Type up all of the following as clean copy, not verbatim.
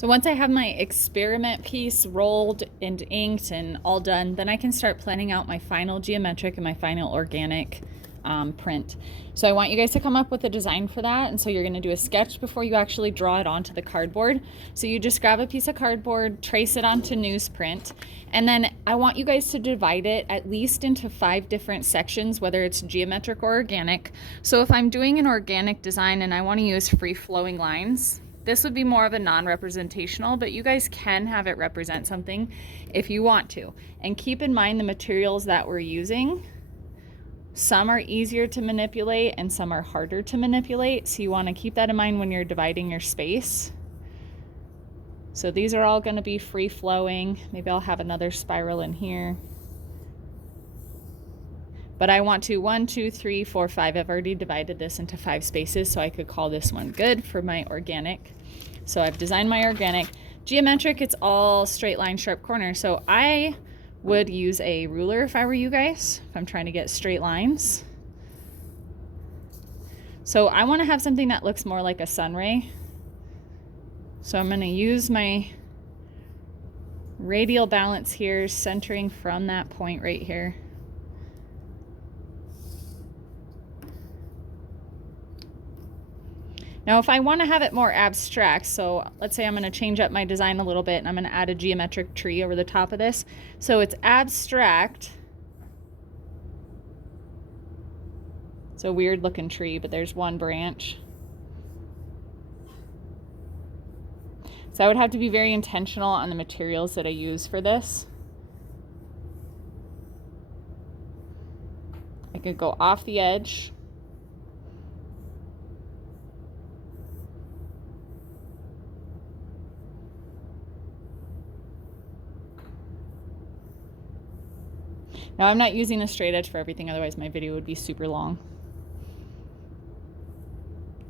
So once I have my experiment piece rolled and inked and all done, then I can start planning out my final geometric and my final organic print. So I want you guys to come up with a design for that. And so you're going to do a sketch before you actually draw it onto the cardboard. So you just grab a piece of cardboard, trace it onto newsprint, and then I want you guys to divide it at least into 5 different sections, whether it's geometric or organic. So if I'm doing an organic design and I want to use free flowing lines, this would be more of a non-representational, but you guys can have it represent something if you want to. And keep in mind the materials that we're using. Some are easier to manipulate and some are harder to manipulate. So you want to keep that in mind when you're dividing your space. So these are all going to be free flowing. Maybe I'll have another spiral in here. But I want to 1, 2, 3, 4, 5. I've already divided this into 5 spaces, so I could call this one good for my organic. So I've designed my organic. Geometric, it's all straight line, sharp corner. So I would use a ruler if I were you guys, if I'm trying to get straight lines. So I want to have something that looks more like a sun ray. So I'm going to use my radial balance here, centering from that point right here. Now, if I want to have it more abstract, so let's say I'm going to change up my design a little bit and I'm going to add a geometric tree over the top of this. So it's abstract. It's a weird looking tree, but there's one branch. So I would have to be very intentional on the materials that I use for this. I could go off the edge. Now I'm not using a straight edge for everything, otherwise my video would be super long.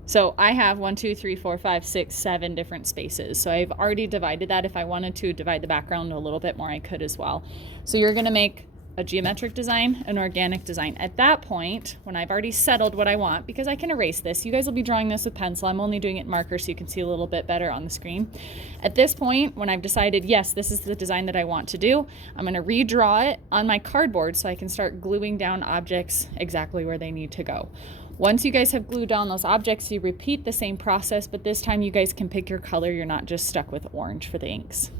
So I have 1, 2, 3, 4, 5, 6, 7 different spaces. So I've already divided that. If I wanted to divide the background a little bit more, I could as well. So you're gonna make a geometric design, an organic design. At that point, when I've already settled what I want, because I can erase this, you guys will be drawing this with pencil. I'm only doing it in marker so you can see a little bit better on the screen. At this point, when I've decided, yes, this is the design that I want to do, I'm gonna redraw it on my cardboard so I can start gluing down objects exactly where they need to go. Once you guys have glued down those objects, you repeat the same process, but this time you guys can pick your color. You're not just stuck with orange for the inks.